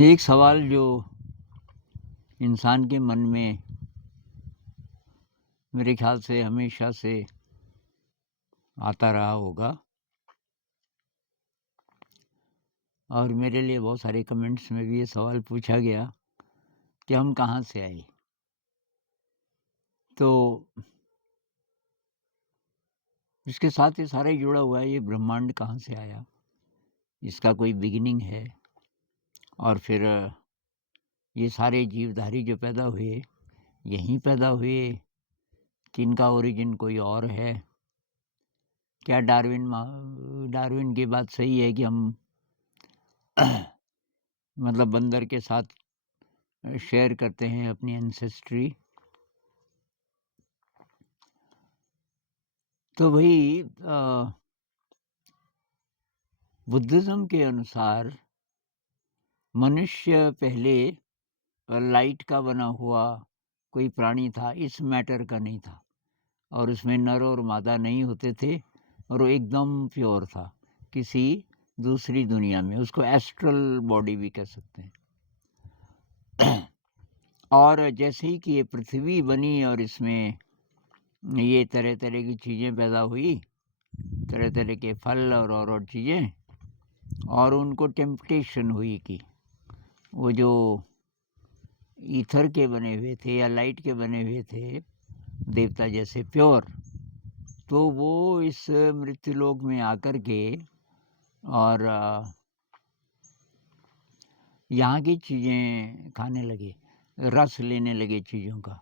एक सवाल जो इंसान के मन में मेरे ख्याल से हमेशा से आता रहा होगा और मेरे लिए बहुत सारे कमेंट्स में भी ये सवाल पूछा गया कि हम कहाँ से आए। तो इसके साथ ये सारा ही जुड़ा हुआ है, ये ब्रह्मांड कहाँ से आया, इसका कोई बिगिनिंग है, और फिर ये सारे जीवधारी जो पैदा हुए यहीं पैदा हुए कि इनका ओरिजिन कोई और है। क्या डार्विन की बात सही है कि हम मतलब बंदर के साथ शेयर करते हैं अपनी एंसेस्ट्री? तो भाई बुद्धिज़्म के अनुसार मनुष्य पहले लाइट का बना हुआ कोई प्राणी था, इस मैटर का नहीं था, और उसमें नर और मादा नहीं होते थे, और वो एकदम प्योर था किसी दूसरी दुनिया में। उसको एस्ट्रल बॉडी भी कह सकते हैं। और जैसे ही कि ये पृथ्वी बनी और इसमें ये तरह तरह की चीज़ें पैदा हुई, तरह तरह के फल और चीज़ें, और उनको टेम्पटेशन हुई कि वो जो ईथर के बने हुए थे या लाइट के बने हुए थे, देवता जैसे प्योर, तो वो इस मृत्युलोक में आकर के और यहाँ की चीज़ें खाने लगे, रस लेने लगे चीज़ों का,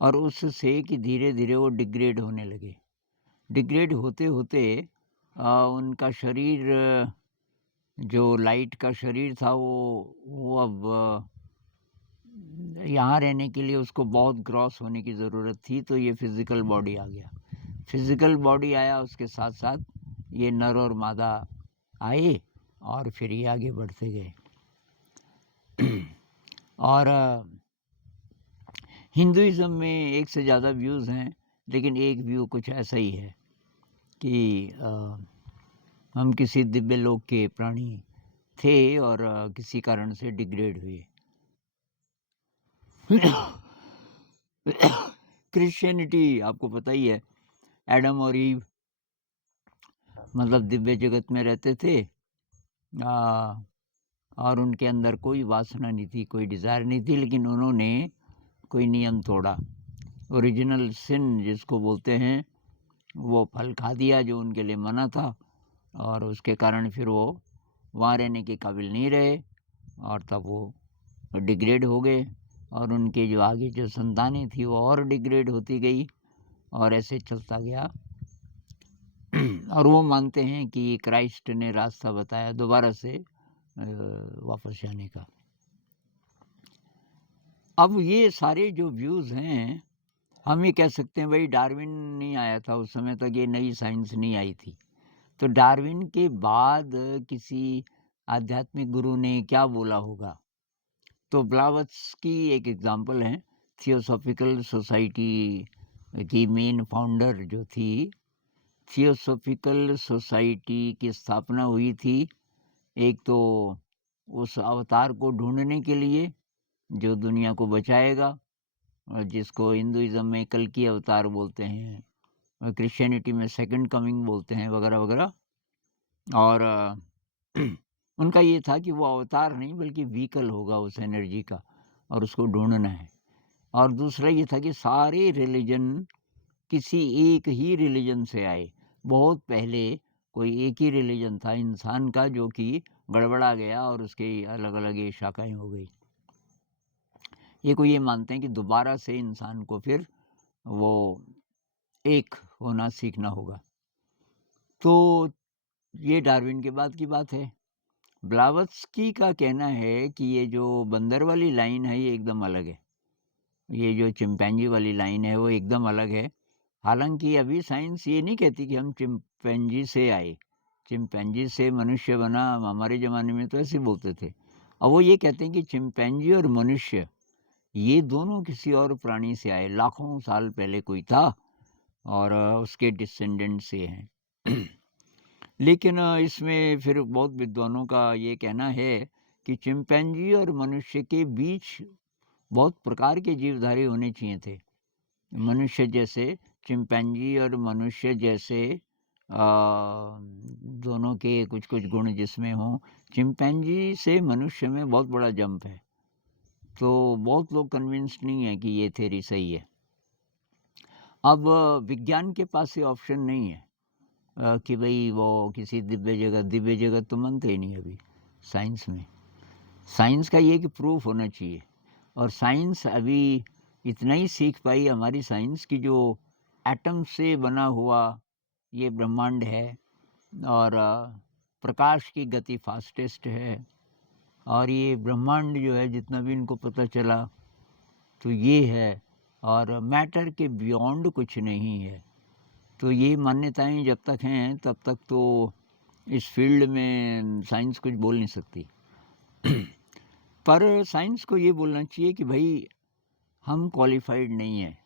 और उससे कि धीरे धीरे वो डिग्रेड होने लगे। डिग्रेड होते होते उनका शरीर, जो लाइट का शरीर था, वो अब यहाँ रहने के लिए उसको बहुत ग्रॉस होने की ज़रूरत थी, तो ये फिज़िकल बॉडी आ गया। फिज़िकल बॉडी आया, उसके साथ साथ ये नर और मादा आए, और फिर ये आगे बढ़ते गए। और हिंदुइज़्म में एक से ज़्यादा व्यूज़ हैं, लेकिन एक व्यू कुछ ऐसा ही है कि हम किसी दिव्य लोक के प्राणी थे और किसी कारण से डिग्रेड हुए। क्रिश्चियनिटी आपको पता ही है, एडम और ईव मतलब दिव्य जगत में रहते थे, और उनके अंदर कोई वासना नहीं थी, कोई डिज़ायर नहीं थी, लेकिन उन्होंने कोई नियम तोड़ा, ओरिजिनल सिन जिसको बोलते हैं, वो फल खा दिया जो उनके लिए मना था, और उसके कारण फिर वो वहाँ रहने के काबिल नहीं रहे, और तब वो डिग्रेड हो गए, और उनके जो आगे जो संतानें थी वो और डिग्रेड होती गई, और ऐसे चलता गया। और वो मानते हैं कि क्राइस्ट ने रास्ता बताया दोबारा से वापस जाने का। अब ये सारे जो व्यूज़ हैं, हम ये कह सकते हैं भाई डार्विन नहीं आया था उस समय तक, ये नई साइंस नहीं आई थी। तो डार्विन के बाद किसी आध्यात्मिक गुरु ने क्या बोला होगा? तो ब्लावत्स्की एक एग्जाम्पल है। थियोसॉफिकल सोसाइटी की मेन फाउंडर जो थी, थियोसॉफिकल सोसाइटी की स्थापना हुई थी एक तो उस अवतार को ढूंढने के लिए जो दुनिया को बचाएगा, और जिसको हिंदुइज़्म में कल्कि अवतार बोलते हैं, और क्रिश्चियनिटी में सेकंड कमिंग बोलते हैं, वगैरह वगैरह। और उनका ये था कि वो अवतार नहीं बल्कि व्हीकल होगा उस एनर्जी का, और उसको ढूंढना है। और दूसरा ये था कि सारे रिलीजन किसी एक ही रिलीजन से आए। बहुत पहले कोई एक ही रिलीजन था इंसान का, जो कि गड़बड़ा गया और उसकी अलग अलग ये शाखाएं हो गई। ये कोई ये मानते हैं कि दोबारा से इंसान को फिर वो एक होना सीखना होगा। तो ये डार्विन के बाद की बात है। ब्लावत्स्की का कहना है कि ये जो बंदर वाली लाइन है ये एकदम अलग है, ये जो चिंपैंजी वाली लाइन है वो एकदम अलग है। हालांकि अभी साइंस ये नहीं कहती कि हम चिंपैंजी से आए, चिंपैंजी से मनुष्य बना, हमारे ज़माने में तो ऐसे बोलते थे। अब वो ये कहते हैं कि चिंपैंजी और मनुष्य ये दोनों किसी और प्राणी से आए, लाखों साल पहले कोई था, और उसके डिसेंडेंट से हैं। लेकिन इसमें फिर बहुत विद्वानों का ये कहना है कि चिंपैंजी और मनुष्य के बीच बहुत प्रकार के जीवधारी होने चाहिए थे। मनुष्य जैसे, चिंपैंजी और मनुष्य जैसे दोनों के कुछ-कुछ गुण जिसमें हों। चिंपैंजी से मनुष्य में बहुत बड़ा जंप है। तो बहुत लोग कन्विंस्ड नहीं हैं कि ये थ्योरी सही है। अब विज्ञान के पास ये ऑप्शन नहीं है कि भई वो किसी दिव्य जगत तो मानते ही नहीं अभी साइंस में। साइंस का ये कि प्रूफ होना चाहिए, और साइंस अभी इतना ही सीख पाई हमारी साइंस कि जो एटम से बना हुआ ये ब्रह्मांड है, और प्रकाश की गति फास्टेस्ट है, और ये ब्रह्मांड जो है जितना भी इनको पता चला तो ये है, और मैटर के बियॉन्ड कुछ नहीं है। तो ये मान्यताएं जब तक हैं तब तक तो इस फील्ड में साइंस कुछ बोल नहीं सकती। पर साइंस को ये बोलना चाहिए कि भाई हम क्वालिफाइड नहीं हैं,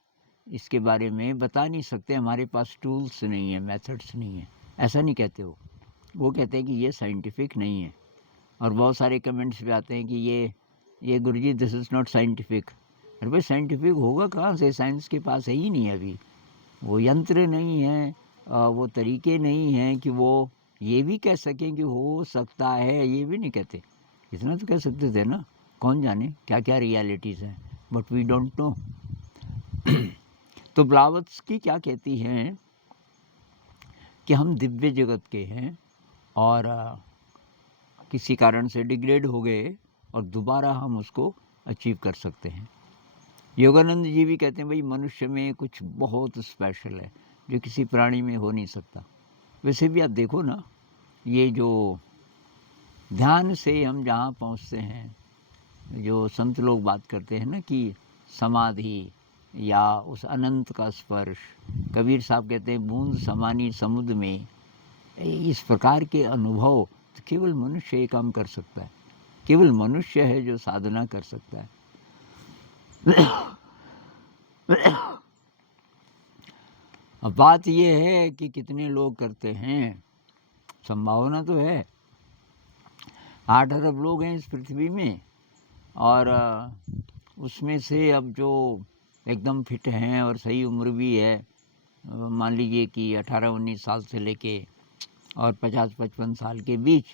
इसके बारे में बता नहीं सकते, हमारे पास टूल्स नहीं है, मेथड्स नहीं है। ऐसा नहीं कहते वो कहते हैं कि ये साइंटिफिक नहीं है। और बहुत सारे कमेंट्स भी आते हैं कि ये गुरुजी दिस इज़ नॉट साइंटिफिक। अरे भाई साइंटिफिक होगा कहाँ से, साइंस के पास है ही नहीं अभी, वो यंत्र नहीं है, वो तरीके नहीं हैं कि वो ये भी कह सकें कि हो सकता है, ये भी नहीं कहते। इतना तो कह सकते थे ना, कौन जाने क्या क्या रियलिटीज़ हैं, बट वी डोंट नो। तो ब्लावत्स्की क्या कहती हैं कि हम दिव्य जगत के हैं और किसी कारण से डिग्रेड हो गए और दोबारा हम उसको अचीव कर सकते हैं। योगानंद जी भी कहते हैं भाई मनुष्य में कुछ बहुत स्पेशल है जो किसी प्राणी में हो नहीं सकता। वैसे भी आप देखो ना, ये जो ध्यान से हम जहाँ पहुँचते हैं, जो संत लोग बात करते हैं ना कि समाधि या उस अनंत का स्पर्श, कबीर साहब कहते हैं बूंद समानी समुद्र में, इस प्रकार के अनुभव तो केवल मनुष्य ये काम कर सकता है, केवल मनुष्य है जो साधना कर सकता है। अब बात ये है कि कितने लोग करते हैं, संभावना तो है 8 अरब लोग हैं इस पृथ्वी में, और उसमें से अब जो एकदम फिट हैं और सही उम्र भी है, मान लीजिए कि 18-19 साल से लेके और 50-55 साल के बीच,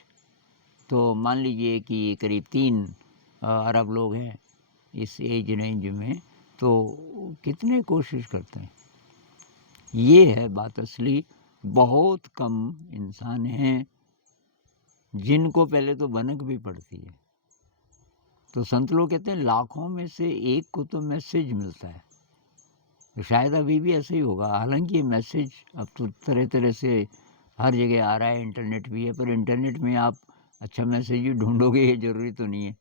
तो मान लीजिए कि करीब 3 अरब लोग हैं इस एज रेंज में, तो कितने कोशिश करते हैं। ये है बात असली। बहुत कम इंसान हैं जिनको पहले तो भनक भी पड़ती है। तो संत लोग कहते हैं लाखों में से एक को तो मैसेज मिलता है। तो शायद अभी भी ऐसा ही होगा, हालांकि ये मैसेज अब तो तरह तरह से हर जगह आ रहा है, इंटरनेट भी है, पर इंटरनेट में आप अच्छा मैसेज ही ढूंढोगे ये ज़रूरी तो नहीं है।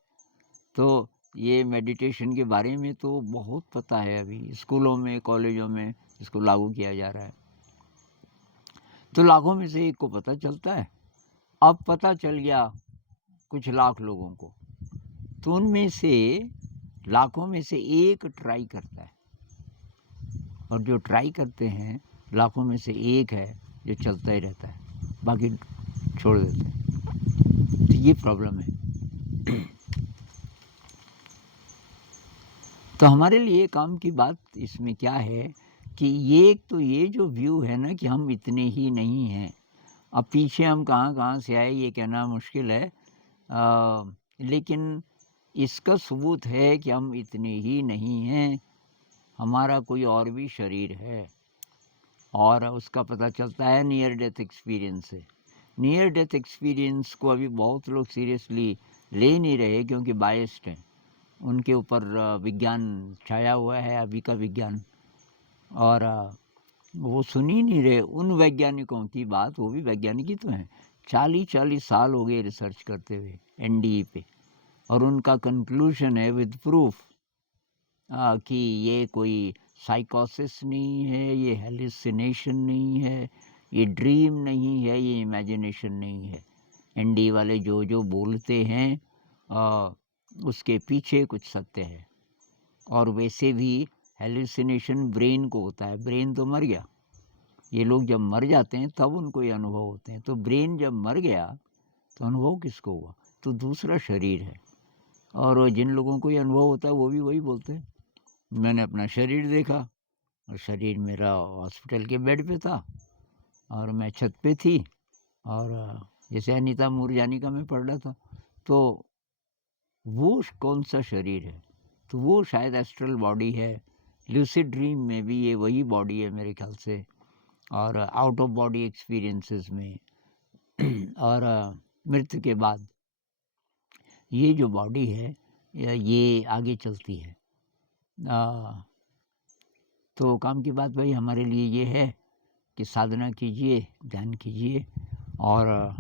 तो ये मेडिटेशन के बारे में तो बहुत पता है, अभी स्कूलों में कॉलेजों में इसको लागू किया जा रहा है। तो लाखों में से एक को पता चलता है। अब पता चल गया कुछ लाख लोगों को, तो उनमें से लाखों में से एक ट्राई करता है, और जो ट्राई करते हैं लाखों में से एक है जो चलता ही रहता है, बाकी छोड़ देते हैं। तो ये प्रॉब्लम है। तो हमारे लिए काम की बात इसमें क्या है कि ये जो व्यू है ना कि हम इतने ही नहीं हैं। अब पीछे हम कहाँ से आए ये कहना मुश्किल है, लेकिन इसका सबूत है कि हम इतने ही नहीं हैं, हमारा कोई और भी शरीर है, और उसका पता चलता है नियर डेथ एक्सपीरियंस से। नियर डेथ एक्सपीरियंस को अभी बहुत लोग सीरियसली ले नहीं रहे क्योंकि बायस्ड हैं, उनके ऊपर विज्ञान छाया हुआ है अभी का विज्ञान, और वो सुन ही नहीं रहे उन वैज्ञानिकों की बात। वो भी वैज्ञानिक ही तो हैं, 40 साल हो गए रिसर्च करते हुए एनडीए पे, और उनका कंक्लूजन है विद प्रूफ कि ये कोई साइकोसिस नहीं है, ये हेलुसिनेशन नहीं है, ये ड्रीम नहीं है, ये इमेजिनेशन नहीं है। एनडी वाले जो बोलते हैं उसके पीछे कुछ सत्य है। और वैसे भी हेलुसिनेशन ब्रेन को होता है, ब्रेन तो मर गया, ये लोग जब मर जाते हैं तब उनको ये अनुभव होते हैं। तो ब्रेन जब मर गया तो अनुभव किसको हुआ? तो दूसरा शरीर है। और वो जिन लोगों को ये अनुभव होता है वो भी वही बोलते हैं। मैंने अपना शरीर देखा और शरीर मेरा हॉस्पिटल के बेड पे था और मैं छत पे थी और जैसे अनीता मूरजानी का मैं पढ़ रहा था, तो वो कौन सा शरीर है? तो वो शायद एस्ट्रल बॉडी है। लूसिड ड्रीम में भी ये वही बॉडी है मेरे ख्याल से, और आउट ऑफ बॉडी एक्सपीरियंसेस में और मृत्यु के बाद ये जो बॉडी है ये आगे चलती है। तो काम की बात भाई हमारे लिए ये है कि साधना कीजिए, ध्यान कीजिए, और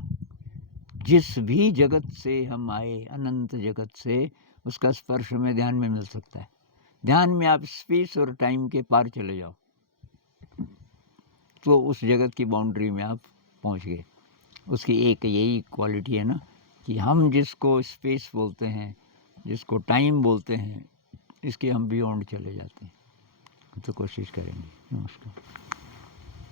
जिस भी जगत से हम आए, अनंत जगत से, उसका स्पर्श हमें ध्यान में मिल सकता है। ध्यान में आप स्पेस और टाइम के पार चले जाओ तो उस जगत की बाउंड्री में आप पहुंच गए। उसकी एक यही क्वालिटी है ना कि हम जिसको स्पेस बोलते हैं, जिसको टाइम बोलते हैं, इसके हम बियॉन्ड चले जाते हैं। तो कोशिश करेंगे। नमस्कार।